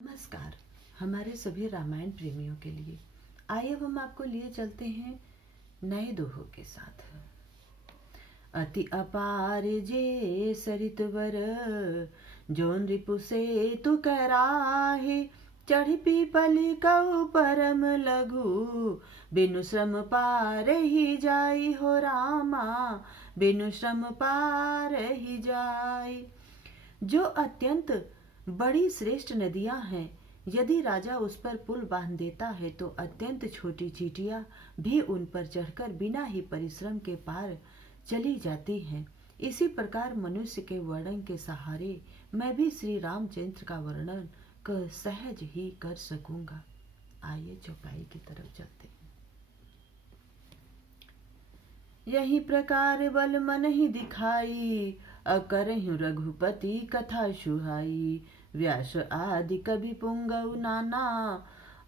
नमस्कार हमारे सभी रामायण प्रेमियों के लिए। आइए हम आपको लिए चलते हैं नए दोहों के साथ। अति अपार जे सरित वर जोन रिपु से तू कराहे चढ़ी पीपली कऊ परम लघु बिनु श्रम पार ही जाई हो रामा बिनु श्रम पार ही जाई। जो अत्यंत बड़ी श्रेष्ठ नदियां हैं, यदि राजा उस पर पुल बांध देता है तो अत्यंत छोटी चींटियां भी उन पर चढ़कर बिना ही परिश्रम के पार चली जाती हैं। इसी प्रकार मनुष्य के वर्णन के सहारे मैं भी श्री रामचंद्र का वर्णन सहज ही कर सकूंगा। आइए चौपाई की तरफ चलते हैं। यही प्रकार बल मन ही दिखाई अकरहु रघुपति कथा सुहाई। व्यास आदि कवि पुंगव नाना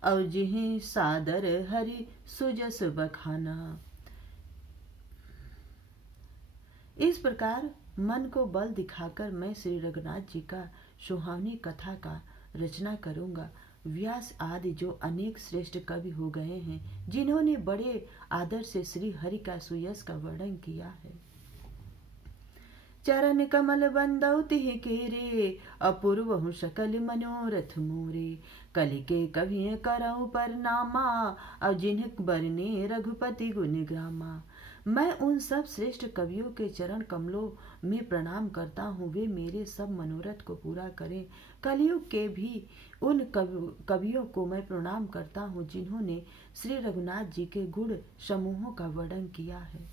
और जिहि सादर हरि सुजस बखाना। इस प्रकार मन को बल दिखाकर मैं श्री रघुनाथ जी का सुहावनी कथा का रचना करूंगा। व्यास आदि जो अनेक श्रेष्ठ कवि हो गए हैं, जिन्होंने बड़े आदर से श्री हरि का सुयस का वर्णन किया है। चरण कमल बंदौ तिहि केरे अपूर्व सकल मनोरथ मोरे। कलि के कवि करऊ परनामा और जिन्ह बरने रघुपति गुण ग्रामा। मैं उन सब श्रेष्ठ कवियों के चरण कमलों में प्रणाम करता हूँ, वे मेरे सब मनोरथ को पूरा करें। कलयुग के भी उन कवियों को मैं प्रणाम करता हूँ, जिन्होंने श्री रघुनाथ जी के गुण समूहों का वर्णन किया है।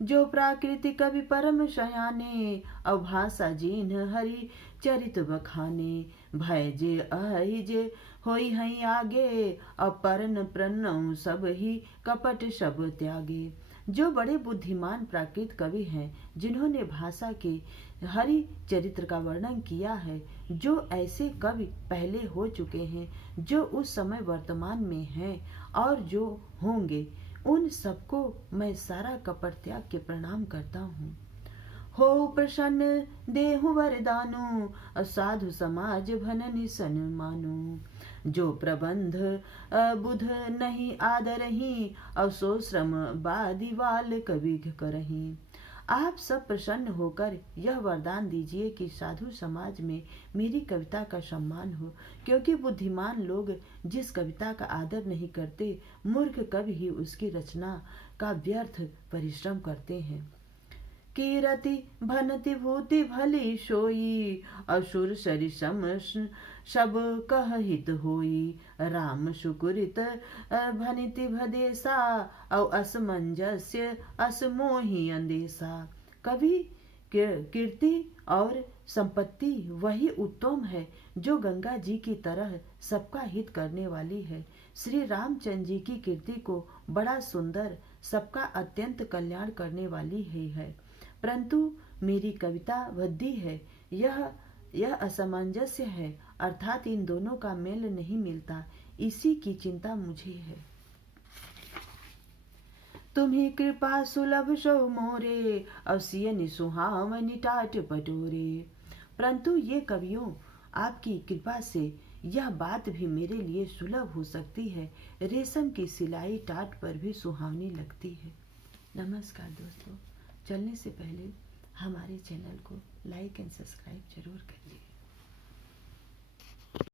जो प्राकृति कवि परम शयाने अभाषा जिन हरि चरित बखाने। भय जे अहिजे होई हई आगे अपरन प्रणव सब ही कपट सब त्यागे। जो बड़े बुद्धिमान प्राकृत कवि हैं, जिन्होंने भाषा के हरि चरित्र का वर्णन किया है। जो ऐसे कवि पहले हो चुके हैं, जो उस समय वर्तमान में हैं और जो होंगे, उन सबको मैं सारा कपट त्याग के प्रणाम करता हूँ। हो प्रसन्न देहु वरदानु साधु समाज भननि सन मानु। जो प्रबंध बुध नहीं आदरही और सो श्रम बादिवाल कवि करही। आप सब प्रसन्न होकर यह वरदान दीजिए कि साधु समाज में मेरी कविता का सम्मान हो, क्योंकि बुद्धिमान लोग जिस कविता का आदर नहीं करते, मूर्ख कवि ही उसकी रचना का व्यर्थ परिश्रम करते हैं। कीरति भनति भूति भली सोई असुर सरिसम सब कह हित होई। राम सुकुरित भनिति भदेसा और असमंजस्य असमोही अंदेशा। कवि कीर्ति और संपत्ति वही उत्तम है जो गंगा जी की तरह सबका हित करने वाली है। श्री रामचंद्र जी की कीर्ति को बड़ा सुंदर, सबका अत्यंत कल्याण करने वाली है, परंतु मेरी कविता भद्दी है, यह असमंजस्य है, अर्थात इन दोनों का मेल नहीं मिलता। इसी की चिंता मुझे है। तुम्ही कृपा सुलभ सो मोरे अवसियनि सुहावनि टाट पटोरे। परंतु ये कवियों, आपकी कृपा से यह बात भी मेरे लिए सुलभ हो सकती है। रेशम की सिलाई टाट पर भी सुहावनी लगती है। नमस्कार दोस्तों, चलने से पहले हमारे चैनल को लाइक एंड सब्सक्राइब जरूर करिए।